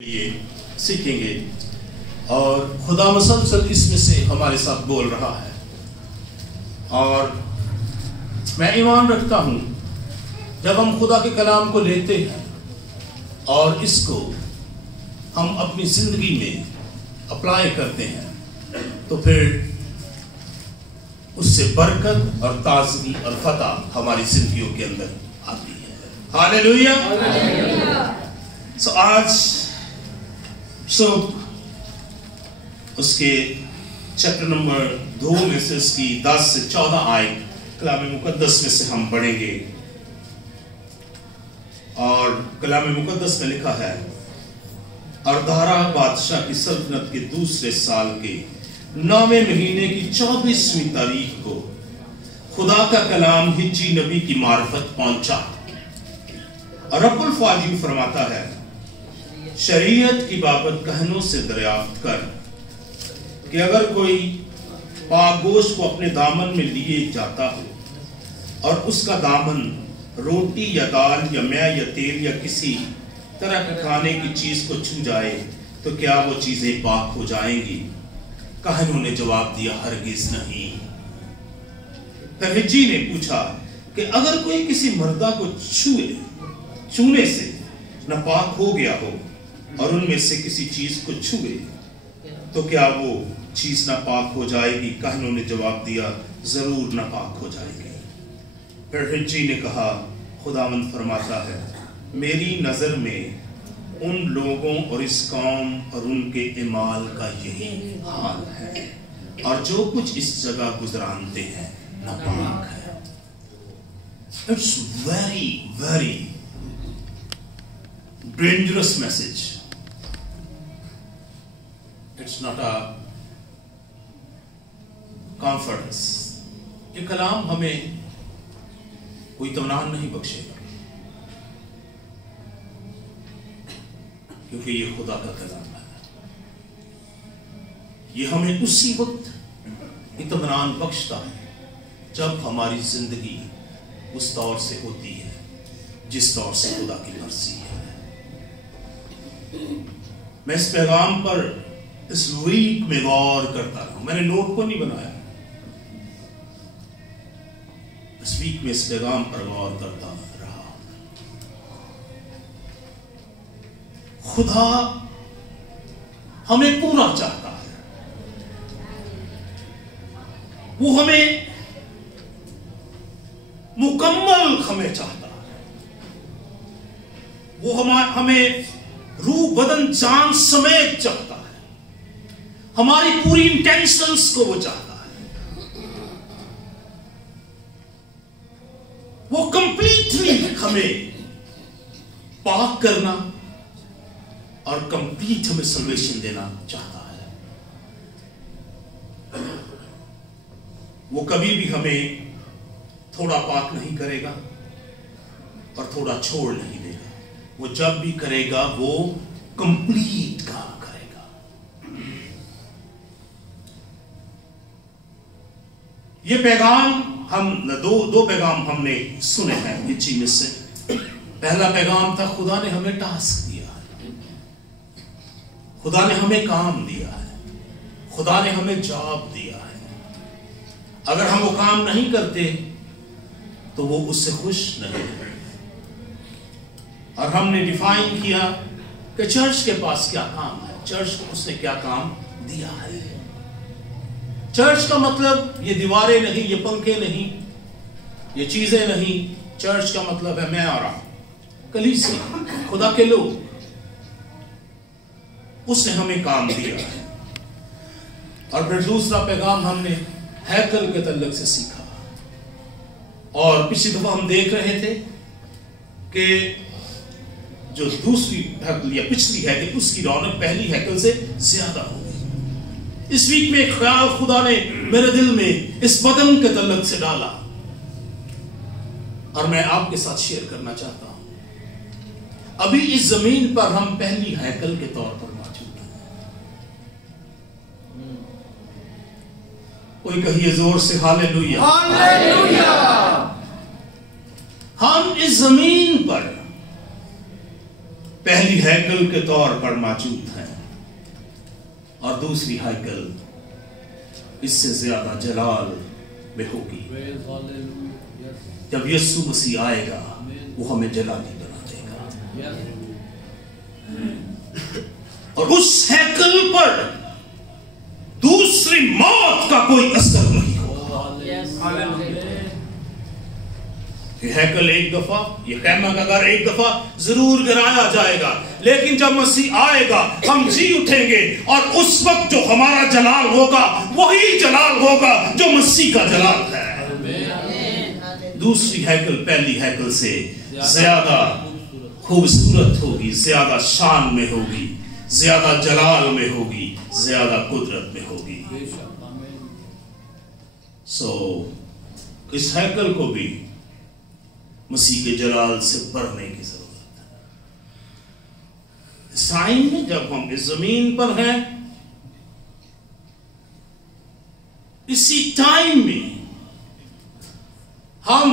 लिए सीखेंगे और खुदा मुसलसल इसमें से हमारे साथ बोल रहा है। और मैं ईमान रखता हूँ जब हम खुदा के कलाम को लेते हैं और इसको हम अपनी जिंदगी में अप्लाई करते हैं तो फिर उससे बरकत और ताजगी और फतह हमारी जिंदगियों के अंदर आती है। हालेलुया। आज उसके चैप्टर नंबर 2 में से उसकी 10 से 14 आयत कलाम मुकद्दस में से हम पढ़ेंगे। और कलाम मुकद्दस में लिखा है, और दारा बादशाह की सल्तनत के दूसरे साल के 9वें महीने की 24वीं तारीख को खुदा का कलाम हिज्जी नबी की मार्फत पहुंचा। और रब्बुल फाजी फरमाता है, शरीयत की बाबत कहनों से दरियाफ्त कर कि अगर कोई पागोश को अपने दामन में लिए जाता हो और उसका दामन रोटी या दाल या मैं या तेल या किसी तरह के खाने की चीज को छू जाए तो क्या वो चीजें पाक हो जाएंगी? कहनों ने जवाब दिया, हरगिज नहीं। फिर हिज्जी ने पूछा कि अगर कोई किसी मर्दा को छूने से नापाक हो गया हो और उनमें से किसी चीज को छुए तो क्या वो चीज नापाक हो जाएगी? कहनों ने जवाब दिया, जरूर नापाक हो जाएगी। फिर हिज्जी ने कहा, खुदावंद फरमाता है, मेरी नजर में उन लोगों और इस कौम और उनके इमाल का यही हाल है, और जो कुछ इस जगह गुजरानते हैं नापाक है। It's very very dangerous message. It's not a comfort. ये कलाम हमें कोई इत्मीनान नहीं बख्शेगा, क्योंकि ये खुदा का कलाम है। ये हमें उसी वक्त इत्मीनान बख्शता है जब हमारी जिंदगी उस दौर से होती है जिस दौर से खुदा की मर्जी है। मैं इस पैगाम पर इस वीक में गौर करता रहा। मैंने नोट को नहीं बनाया, इस वीक में इस पैगाम पर गौर करता रहा। खुदा हमें पूरा चाहता है, वो हमें मुकम्मल हमें चाहता है। वो हमें रूह बदन जान समेत चाहता है। हमारी पूरी इंटेंशंस को वो चाहता है। वो कंप्लीटली हमें पाक करना और कंप्लीट हमें सल्वेशन देना चाहता है। वो कभी भी हमें थोड़ा पाक नहीं करेगा और थोड़ा छोड़ नहीं देगा। वो जब भी करेगा वो कंप्लीट काम करेगा। ये पैगाम हम दो पैगाम हमने सुने हैं हिज्जी में से। पहला पैगाम था, खुदा ने हमें टास्क दिया है, खुदा ने हमें काम दिया है, खुदा ने हमें जॉब दिया है। अगर हम वो काम नहीं करते तो वो उससे खुश नहीं है। और हमने डिफाइन किया कि चर्च के पास क्या काम है, चर्च को उसने क्या काम दिया है। चर्च का मतलब ये दीवारें नहीं, ये पंखे नहीं, ये चीजें नहीं। चर्च का मतलब है मैं और आप, कलीसिया, खुदा के लोग। उसने हमें काम दिया है। और फिर दूसरा पैगाम हमने हैकल के तल्लक से सीखा। और पिछली दफा हम देख रहे थे कि जो दूसरी हैकल या पिछली हैकल, उसकी रौनक पहली हैकल से ज्यादा हो गई। इस वीक में एक ख्याल खुदा ने मेरे दिल में इस बदन के तल्लक से डाला और मैं आपके साथ शेयर करना चाहता हूं। अभी इस जमीन पर हम पहली हैकल के तौर पर मौजूद हैं। कोई कहिए जोर से हालेलुया। हालेलुया। हम इस जमीन पर पहली हैकल के तौर पर मौजूद है और दूसरी हैकल इससे ज्यादा जलाल में होगी। जब यीशु मसीह आएगा वो हमें जलाली बना देगा और उस हैकल पर दूसरी मौत का कोई असर नहीं होगा। हैकल एक दफा, ये खैमा का घर एक दफा जरूर गिराया जाएगा, लेकिन जब मसीह आएगा हम जी उठेंगे और उस वक्त जो हमारा जलाल होगा वही जलाल होगा जो मसीह का जलाल है। दूसरी हैकल पहली हैकल से ज्यादा खूबसूरत होगी, ज्यादा शान में होगी, ज्यादा जलाल में होगी, ज्यादा कुदरत में होगी। इस हैकल को भी मसीह के जलाल से भरने की जरूरत है। इस टाइम में जब हम इस जमीन पर हैं, इसी टाइम में हम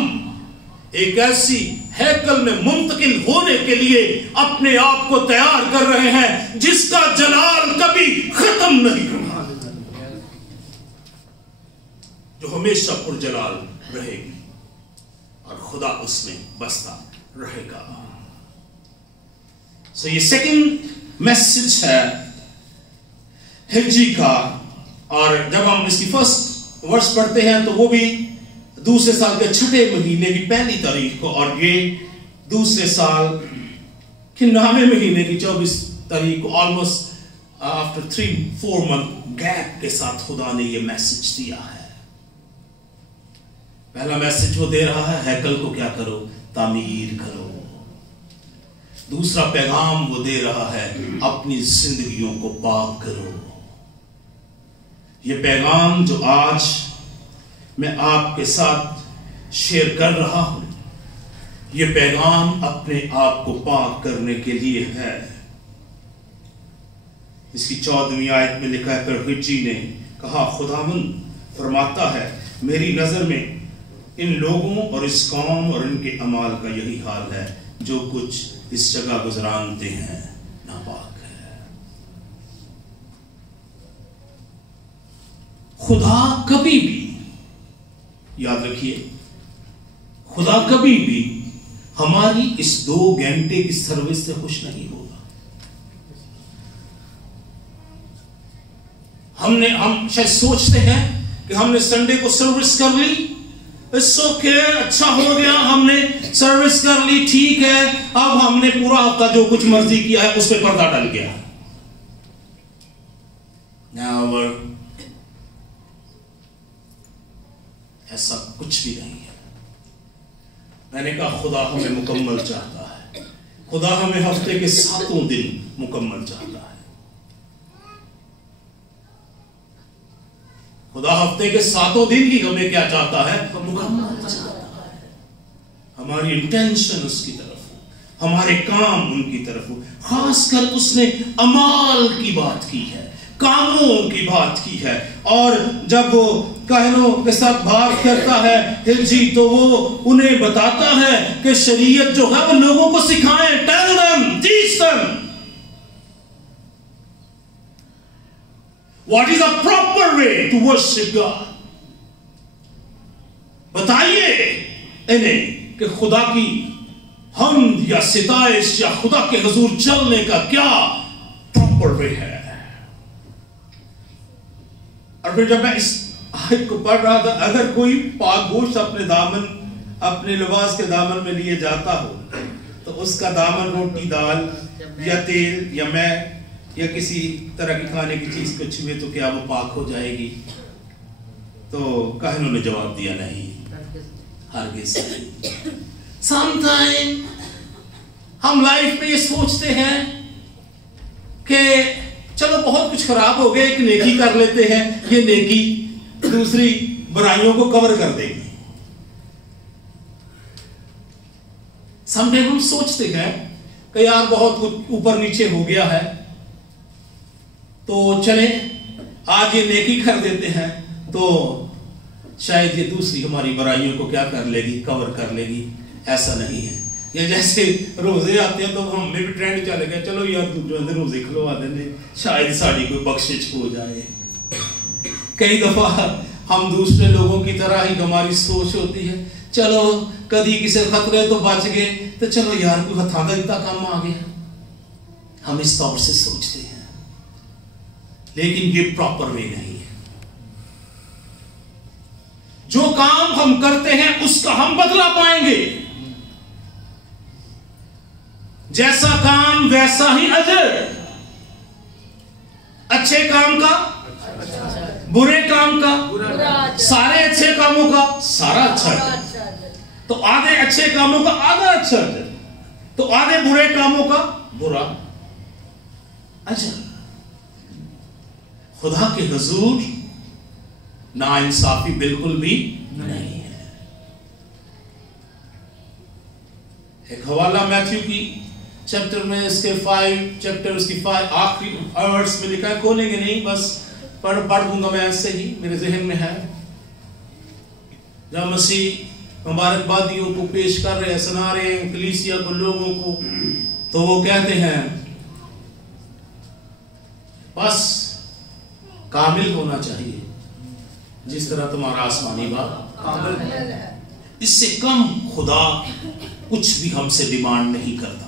एक ऐसी हैकल में मुंतकिल होने के लिए अपने आप को तैयार कर रहे हैं जिसका जलाल कभी खत्म नहीं होगा, जो हमेशा पुरजलाल रहेगी और खुदा उसमें बसता रहेगा। ये सेकंड मैसेज है हिज्जी का, और जब हम इसकी फर्स्ट वर्ष पढ़ते हैं तो वो भी दूसरे साल के छठे महीने की पहली तारीख को, और ये दूसरे साल के 9वें महीने की 24 तारीख को, ऑलमोस्ट आफ्टर 3-4 मंथ गैप के साथ खुदा ने ये मैसेज दिया है। पहला मैसेज वो दे रहा है हैकल को क्या करो, तामीर करो। दूसरा पैगाम वो दे रहा है अपनी जिंदगियों को पाक करो। ये पैगाम जो आज मैं आपके साथ शेयर कर रहा हूं, ये पैगाम अपने आप को पाक करने के लिए है। इसकी 14वीं आयत में लिखा है, फिर हिज्जी ने कहा, खुदावंद फरमाता है मेरी नजर में इन लोगों और इस कौम और इनके अमाल का यही हाल है, जो कुछ इस जगह गुजरानते हैं नापाक है। खुदा कभी भी, याद रखिए, खुदा कभी भी हमारी इस 2 घंटे की सर्विस से खुश नहीं होगा। हम शायद सोचते हैं कि हमने संडे को सर्विस कर ली, इट्स ओके, अच्छा हो गया, हमने सर्विस कर ली, ठीक है, अब हमने पूरा हफ्ता जो कुछ मर्जी किया है उस पर पर्दा डल गया। ऐसा कुछ भी नहीं है। मैंने कहा खुदा हमें मुकम्मल चाहता है, खुदा हमें हफ्ते के 7 दिन मुकम्मल चाहता है। खुदा हफ्ते के 7 दिन ही हमें क्या चाहता है, मुकम्मल चाहता है। हमारी इंटेंशन उसकी तरफ हो, हमारे काम उनकी तरफ हो। खासकर उसने अमाल की बात की है, कामों की बात की है। और जब वो कहनों के साथ बात करता है हिज्जी, तो वो उन्हें बताता है कि शरीयत जो है वो लोगों को सिखाएं, tell them, teach them What is a proper way to worship God? बताइए इन्हें कि खुदा की हमद या सिताइश या खुदा के हुजूर चलने का क्या प्रॉपर वे है। और फिर जब मैं इस आयत को पढ़ रहा था, अगर कोई पाक गोश्त अपने लिबास के दामन में लिए जाता हो, तो उसका दामन रोटी, दाल या तेल या मैं या किसी तरह की खाने की चीज को छुए तो क्या वो पाक हो जाएगी? तो काहिनों ने जवाब दिया, नहीं, हरगिज़ नहीं। समटाइम हम लाइफ में ये सोचते हैं कि चलो बहुत कुछ खराब हो गया, एक नेकी कर लेते हैं, ये नेकी दूसरी बुराइयों को कवर कर देगी। समटाइम हम सोचते हैं कि यार बहुत कुछ ऊपर नीचे हो गया है, तो चले आज ये नेकी कर देते हैं, तो शायद ये दूसरी हमारी बुराइयों को क्या कर लेगी, कवर कर लेगी। ऐसा नहीं है। या जैसे रोजे आते हैं तो हमें भी ट्रेंड चल गया, चलो यार दूजे रोजे खिलवा देंगे शायद साड़ी कोई बख्शिश हो जाए। कई दफा हम दूसरे लोगों की तरह ही हमारी सोच होती है, चलो कभी किसी खतरे तो बच गए, तो चलो यार कोई हथा का इतना काम आ गया, हम इस तौर से सोचते हैं। लेकिन ये प्रॉपर वे नहीं है। जो काम हम करते हैं उसका हम बदला पाएंगे। जैसा काम वैसा ही अजर। अच्छे काम का बुरे काम का, सारे अच्छे कामों का सारा अच्छा अजर, तो आधे अच्छे कामों का आधा अच्छा अजर, तो आधे बुरे कामों का बुरा अजर। खुदा के हुजूर नाइंसाफी बिल्कुल भी नहीं है। एक हवाला मैथ्यू की चैप्टर में इसके 5 चैप्टर उसकी 5 आखिरी वर्ड्स में लिखा है, खोलेंगे नहीं, बस पढ़ दूंगा मैं ऐसे ही, मेरे जहन में है। जब मसीह मुबारकबादियों को पेश कर रहे हैं, सुना रहे हैं कलीसिया को, लोगों को, तो वो कहते हैं बस कामिल होना चाहिए जिस तरह तुम्हारा आसमानी बाप कामिल है। इससे कम खुदा कुछ भी हमसे डिमांड नहीं करता।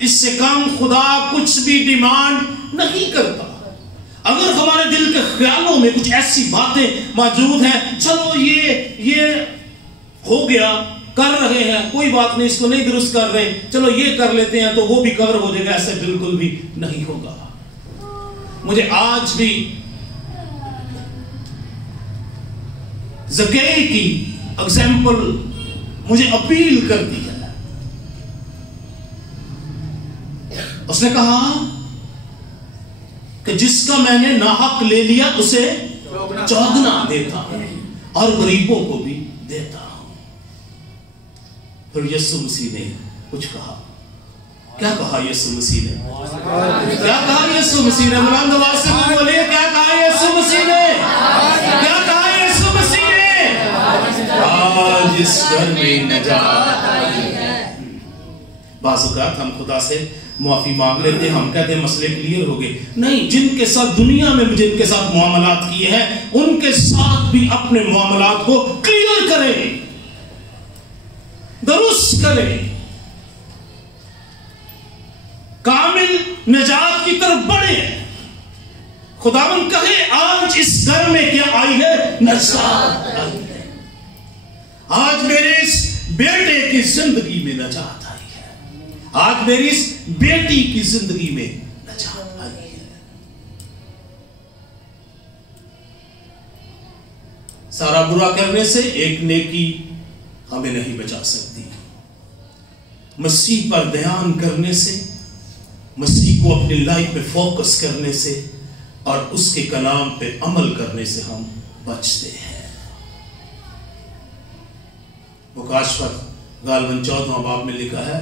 इससे कम खुदा कुछ भी डिमांड नहीं करता। अगर हमारे दिल के ख्यालों में कुछ ऐसी बातें मौजूद हैं, चलो ये हो गया, कर रहे हैं, कोई बात नहीं, इसको नहीं दुरुस्त कर रहे, चलो ये कर लेते हैं तो वो भी कवर हो जाएगा, ऐसे बिल्कुल भी नहीं होगा। मुझे आज भी ज़कई की एग्जाम्पल मुझे अपील करती है। उसने कहा कि जिसका मैंने नाहक ले लिया उसे चौगुना देता हूं और गरीबों को भी देता हूं। फिर यीशु मसीह ने कुछ कहा। क्या कहा यीशु मसीह ने? क्या कहा यीशु मसीह ने? बुलंद आवाज से बोलिए, क्या कहा यीशु मसीह ने? क्या कहा यीशु मसीह ने? आज इस घर में नजात आई है। बाज़ औक़ात हम खुदा से माफी मांग लेते हैं, हम कहते हैं मसले क्लियर हो गए। नहीं, जिनके साथ दुनिया में जिनके साथ मुआमलात किए हैं उनके साथ भी अपने मुआमलात को क्लियर करें, दुरुस्त करें, कामिल निजात की तरफ बढ़े। खुदावंद कहे आज इस घर में क्या आई है? नजात आई है। आज मेरे इस बेटे की जिंदगी में नजात आई है। आज मेरी इस बेटी की जिंदगी में नजात आई है। सारा बुरा करने से एक नेकी हमें नहीं बचा सकती। मसीह पर ध्यान करने से, मसीह को अपनी लाइफ पे फोकस करने से और उसके कलाम पे अमल करने से हम बचते हैं। मुकाशफत गालबन 14वां बाब में लिखा है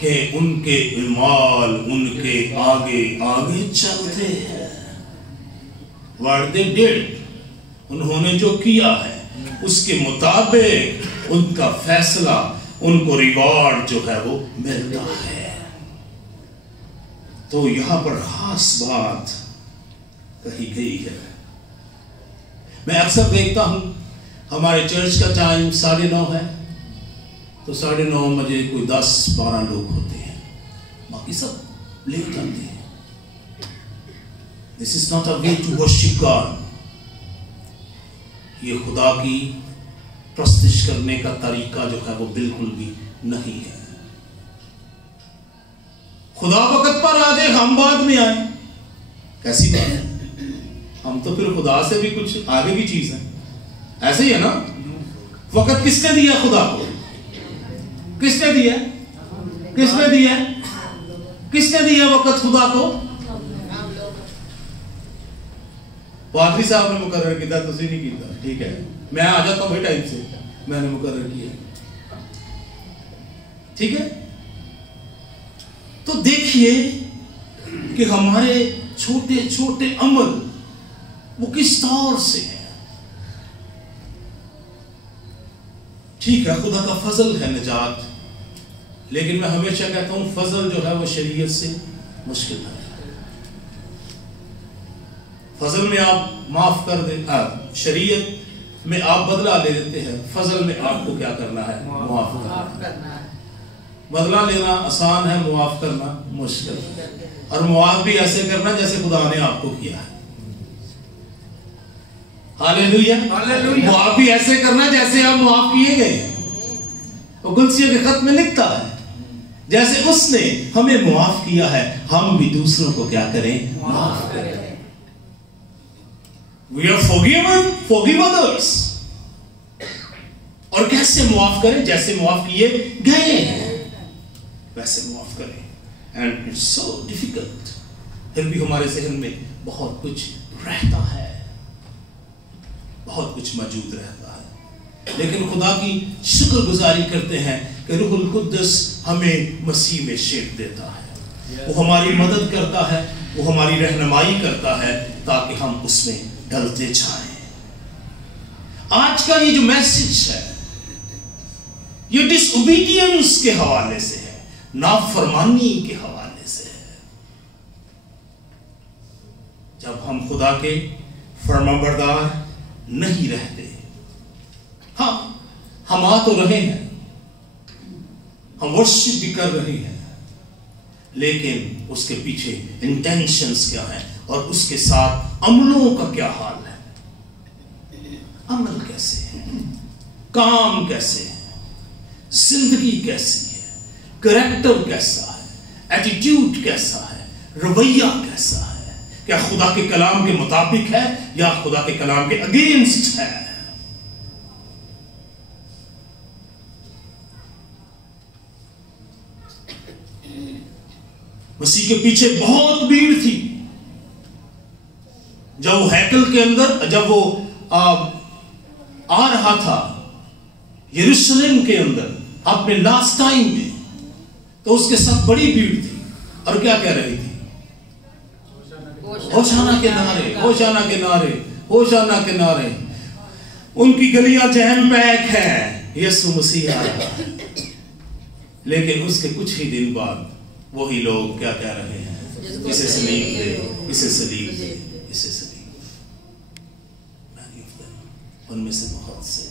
कि उनके इमाल उनके आगे आगे चलते हैं। व्हाट दे डिड, उन्होंने जो किया है उसके मुताबिक उनका फैसला, उनको रिवॉर्ड जो है वो मिलता है। तो यहां पर खास बात कही गई है। मैं अक्सर देखता हूं हमारे चर्च का टाइम 9:30 है, तो 9:30 बजे कोई 10-12 लोग होते हैं, बाकी सब लेट आते हैं। This is not a way to worship God. ये खुदा की प्रस्तिश करने का तरीका जो है वो बिल्कुल भी नहीं है। खुदा वक्त पर आ जाए, हम बाद में आए, कैसी बात है? हम तो फिर खुदा से भी कुछ आगे की चीज है, ऐसे ही है ना? वक्त किसने दिया? खुदा को। किसने दिया? किसने दिया? किसने दिया वक्त खुदा को? पादरी साहब ने मुकर्रर किया, तुसी नहीं किया, ठीक है, मैं आ जाता हूं टाइम से, मैंने मुकर्रर किया, ठीक है। तो देखिए कि हमारे छोटे छोटे अमल वो किस तौर से है। ठीक है, खुदा का फजल है निजात, लेकिन मैं हमेशा कहता हूं फजल जो है वो शरीयत से मुश्किल है। फजल में आप माफ कर दे, शरीयत में आप बदला ले लेते हैं, फजल में आपको क्या करना है? मुआफ करना है। बदला लेना आसान है, मुआफ करना मुश्किल है। और मुआफ भी ऐसे करना जैसे खुदा ने आपको किया है। हालेलुया। मुआफ भी ऐसे करना जैसे आप मुआफ किए गए। वो कुलसियों के खत में लिखता है जैसे उसने हमें मुआफ किया है, हम भी दूसरों को क्या करें? माफ करें। We are forgiven, forgive others. और कैसे मुआफ करें? जैसे मुआफ किए गए हैं वैसे मुआफ करें। And it's so difficult. फिर भी हमारे ज़हन में बहुत कुछ रहता है, बहुत कुछ मौजूद रहता है, लेकिन खुदा की शुक्रगुजारी करते हैं कि रूहुल कुद्दस हमें मसीह में शेप देता है, वो हमारी मदद करता है, वो हमारी रहनुमाई करता है ताकि हम उसमें ढलते जाएं। आज का ये जो मैसेज है ये डिसओबीडियंस के हवाले से है, नाफरमानी के हवाले से है। जब हम खुदा के फरमाबरदार नहीं रहते, हाँ हम आ तो रहे हैं, हम वर्शिप भी कर रहे हैं, लेकिन उसके पीछे इंटेंशंस क्या है और उसके साथ अमलों का क्या हाल है? अमल कैसे है, काम कैसे है, जिंदगी कैसी है, कैरेक्टर कैसा है, एटीट्यूड कैसा है, रवैया कैसा है? क्या खुदा के कलाम के मुताबिक है या खुदा के कलाम के अगेंस्ट है? मसीह के पीछे बहुत भीड़ थी। जब वो हैकल के अंदर, जब वो आ रहा था यरूशलेम के अंदर अपने लास्ट टाइम में, तो उसके साथ बड़ी भीड़ थी और क्या कह रही थी? होशाना के नारे, होशाना के नारे, होशाना के नारे। उनकी गलियां जहम पैक हैं, यीशु मसीह आ रहा है। लेकिन उसके कुछ ही दिन बाद वही लोग क्या कह रहे हैं? इसे सलीब दे, इसे सलीब दे, इसे सलीब दे। उनमें से बहुत से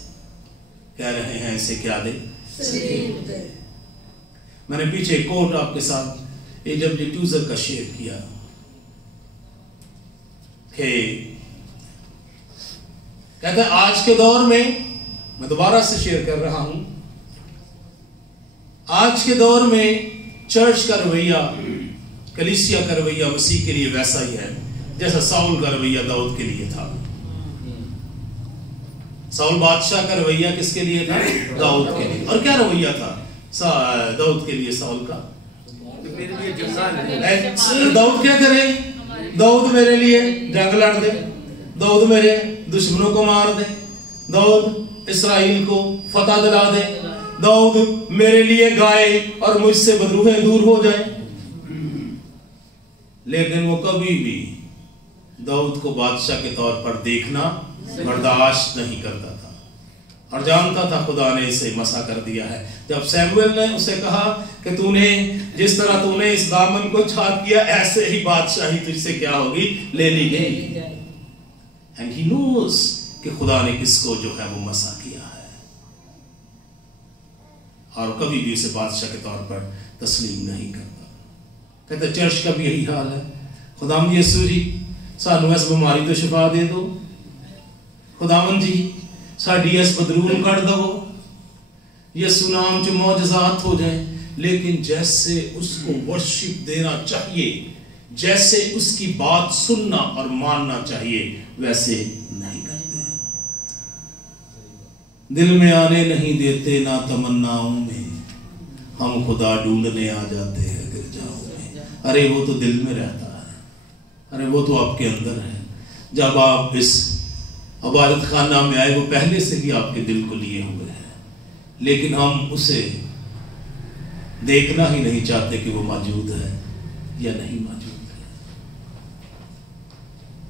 कह रहे हैं इसे क्या दे? सलीब दे। मैंने पीछे कोट आपके साथ A.W. टूजर का शेयर किया कि कहते हैं आज के दौर में, मैं दोबारा से शेयर कर रहा हूं, आज के दौर में चर्च का रवैया, कलीसिया का रवैया मसीह के लिए वैसा ही है जैसा साउल का रवैया दाऊद के लिए था। साउल बादशाह का रवैया किसके लिए था? दाऊद के लिए। और क्या रवैया था दाऊद के लिए साउल का? दाऊद क्या करे? दाऊद मेरे लिए जंग लड़ दे, दाऊद मेरे दुश्मनों को मार दे, दाऊद इस्राएल को फतह दिला दे, दाऊद मेरे लिए गाए और मुझसे बदरूहें दूर हो जाए। लेकिन वो कभी भी दाऊद को बादशाह के तौर पर देखना बर्दाश्त नहीं करता था और जानता था खुदा ने इसे मसा कर दिया है। जब सैमुएल ने उसे कहा कि तूने जिस तरह तूने इस दामन को छाप किया, ऐसे ही बादशाही तुझसे क्या होगी? ले ली गई। एंड ही नोज कि खुदा ने किसको जो है वो मसा किया है और कभी भी उसे बादशाह के तौर पर तस्लीम नहीं करता। कहते चर्च का भी यही हाल है। खुदावंद यीशु जी सानू इस बीमारी तो शिफा दे दो, खुदावंद जी साड़ी इस बदरू नूं कढ़ दवो, यीशु नाम च मौजज़ात हो जाए। लेकिन जैसे उसको वर्शिप देना चाहिए, जैसे उसकी बात सुनना और मानना चाहिए, वैसे नहीं करते। दिल में आने नहीं देते ना तमन्नाओं में, हम खुदा ढूंढने आ जाते हैं गिरजाओं में। अरे वो तो दिल में रहता है, अरे वो तो आपके अंदर है। जब आप इस इबादत खाना में आए, वो पहले से ही आपके दिल को लिए हुए हैं, लेकिन हम उसे देखना ही नहीं चाहते कि वो मौजूद है या नहीं मौजूद है।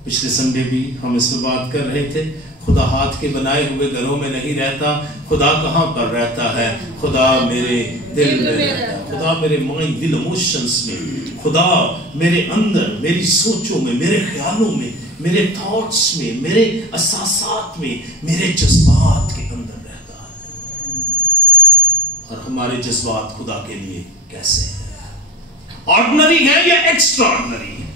पिछले संडे भी हम इसमें बात कर रहे थे, خدا ہاتھ کے بنائے ہوئے گھروں میں نہیں رہتا. خدا کہاں پر رہتا ہے؟ خدا میرے دل میں رہتا ہے. خدا میرے مائنڈ، دل، ایموشنز میں. خدا میرے اندر، میری سوچوں میں، میرے خیالوں میں، میرے تھاٹس میں، میرے احساسات میں، میرے جذبات کے اندر رہتا ہے. اور ہمارے جذبات خدا کے لیے کیسے ہیں؟ آرڈنری ہے یا ایکسٹرا آرڈنری ہے؟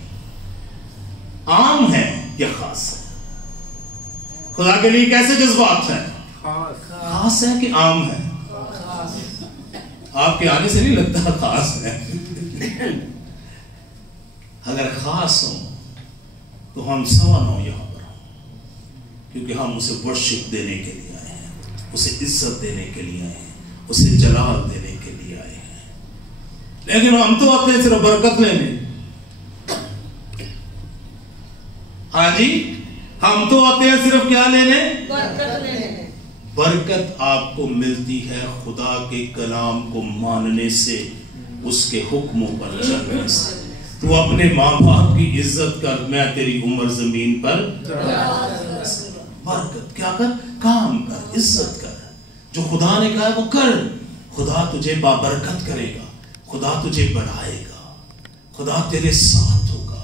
عام ہے یا خاص ہے؟ خدا کے لیے کیسے جذبات ہیں؟ خاص ہے کہ عام ہے؟ آپ کے آنے سے نہیں لگتا خاص ہے. اگر خاص ہوں تو ہم 9:15 یہاں پر ہوں، کیونکہ ہم اسے ورشپ دینے کے لیے آئے ہیں، اسے عزت دینے کے لیے آئے ہیں، اسے جلال دینے کے لیے آئے ہیں. لیکن ہم تو آتے ہیں صرف برکت لینے. ہاں جی، ہم تو آتے ہیں صرف کیا لینے؟ برکت لینے. برکت آپ کو ملتی ہے خدا کے کلام کو ماننے سے، اس کے حکموں پر چلنے سے. تو اپنے ماں باپ کی عزت کر، میں تیری عمر زمین پر برکت کیا کر؟ کام کر، عزت کر. جو خدا نے کہا وہ کر. خدا تجھے بابرکت کرے گا، خدا تجھے بڑھائے گا، خدا تیرے ساتھ ہوگا،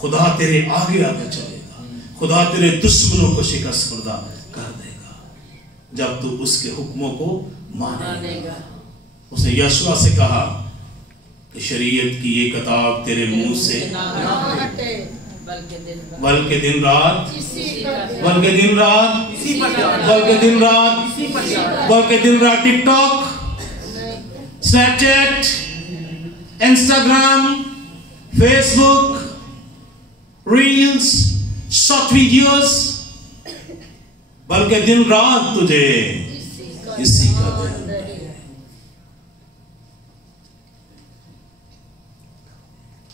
خدا تیرے آگے آگے چلے گا، خدا تیرے دشمنوں کو شکست خوردہ کر دے گا جب تو اس کے حکموں کو مانے گا. اس نے یشوع سے کہا کہ شریعت کی یہ کتاب تیرے منہ سے بلکہ دن رات TikTok, Snapchat, Instagram, Facebook, reels, short videos, بلکہ دن رات تجھے اسی کا دھیان رہے.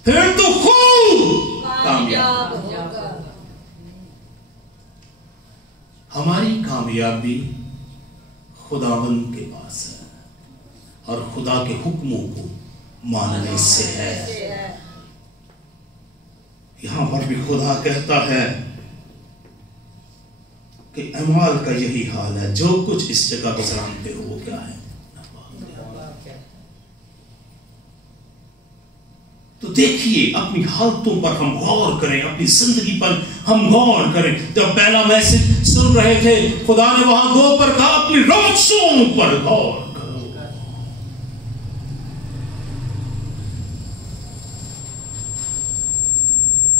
پھر تو خوب کامیاب ہوگا. ہماری کامیابی خداوند کے پاس ہے اور خدا کے حکموں کو ماننے سے ہے. یہاں پر بھی خدا کہتا ہے کہ اعمال کا یہی حال ہے. جو کچھ اس جگہ کو جانتے ہو وہ کیا ہے؟ تو دیکھیے اپنی حالتوں پر ہم غور کریں، اپنی زندگی پر ہم غور کریں. جب پہلا میسج سن رہے تھے خدا نے وہاں 2 پر کہا اپنی روشوں پر غور کرو.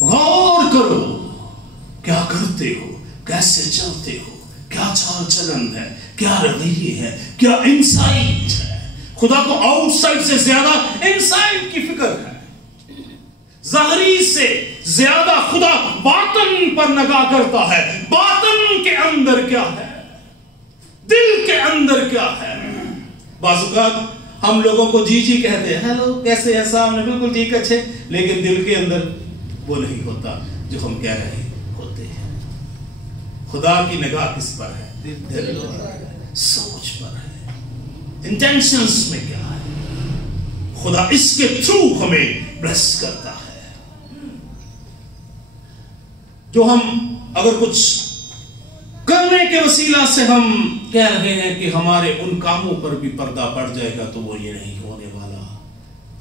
غور کرو، کیا کرتے ہو، کیسے چلتے ہو، کیا چال چلن ہے، کیا رویے ہے، کیا انسائٹ ہے. خدا کو آؤٹ سائڈ سے زیادہ انسائٹ کی فکر ہے. ظاہری سے زیادہ خدا باطن پر نگاہ کرتا ہے. باطن کے اندر کیا ہے، دل کے اندر کیا ہے. بعض اوقات ہم لوگوں کو جی جی کہتے ہیں، ہیلو کیسے ہیں صاحب نے، بالکل ٹھیک اچھے، لیکن دل کے اندر وہ نہیں ہوتا جو ہم کہہ رہے ہوتے ہیں. خدا کی نگاہ کس پر ہے؟ دل پر ہے، سوچ پر ہے، انٹینشنز میں کیا ہے. خدا اس کے تھرو ہمیں بلیس کرتا ہے. جو ہم اگر کچھ کرنے کے وسیلہ سے ہم کہہ رہے ہیں کہ ہمارے ان کاموں پر بھی پردہ پڑ جائے گا، تو وہ یہ نہیں ہونے والا.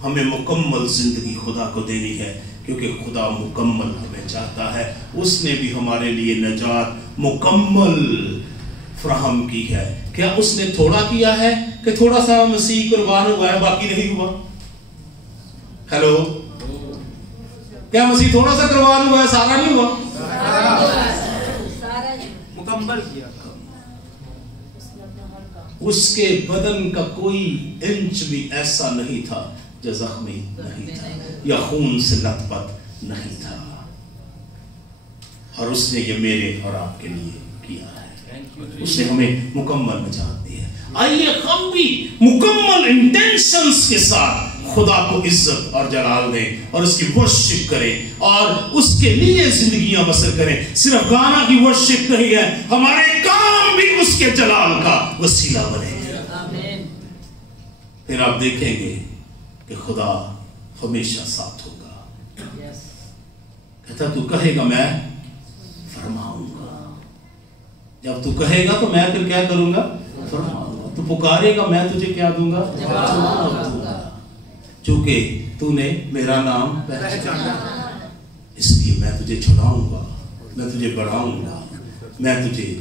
ہمیں مکمل زندگی خدا کو دینی ہے، کیونکہ خدا مکمل ہمیں چاہتا ہے. اس نے بھی ہمارے لیے نجات مکمل فراہم کی ہے. کیا اس نے تھوڑا کیا ہے کہ تھوڑا سا مسیح قربان ہوا ہے باقی نہیں ہوا؟ ہیلو، کیا مسیح تھوڑا سا قربان ہوا ہے سارا نہیں ہوا؟ مکمل کیا. اس کے بدن کا کوئی انچ بھی ایسا نہیں تھا جو زخمی نہیں تھا یا خون سے لت پت نہیں تھا. اور اس نے یہ میرے اور آپ کے لیے کیا ہے. اس نے ہمیں مکمل نجات دی ہے. آئیے ہم بھی مکمل انٹینشنز کے ساتھ خدا کو عزت اور جلال دیں اور اس کی ورشپ کریں اور اس کے لیے زندگیاں بسر کریں. صرف گانا کی ورشپ نہیں ہے، ہمارے کام بھی اس کے جلال کا وسیلہ بنے. پھر آپ دیکھیں گے کہ خدا ہمیشہ ساتھ ہوگا. کہتا تو کہے گا میں فرماؤں گا. جب تو کہے گا تو میں پھر کیا کروں گا؟ تو پکارے گا میں تجھے کیا دوں گا؟ جواب دوں گا، چونکہ تو نے میرا نام پہچانا، اس لیے میں تجھے چھڑاؤں گا، میں تجھے بڑھاؤں گا، میں تجھے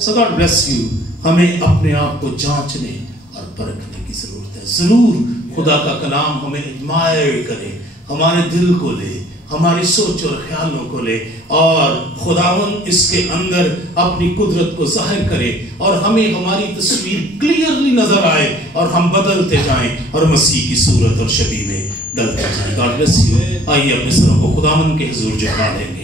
So God bless you. ہمیں اپنے آپ کو جانچنے اور پرکھنے کی ضرورت ہے. ضرور خدا کا کلام ہمیں admire کرے، ہمارے دل کو لے، ہماری سوچ اور خیالوں کو لے، اور خداوند اس کے اندر اپنی قدرت کو ظاہر کرے اور ہمیں ہماری تصویر کلیئرلی نظر آئے اور ہم بدلتے جائیں اور مسیح کی صورت اور شبیہ میں ڈلتے جائیں. God bless you. آئیے اپنے سروں کو خداوند کے حضور جھکا دیں گے.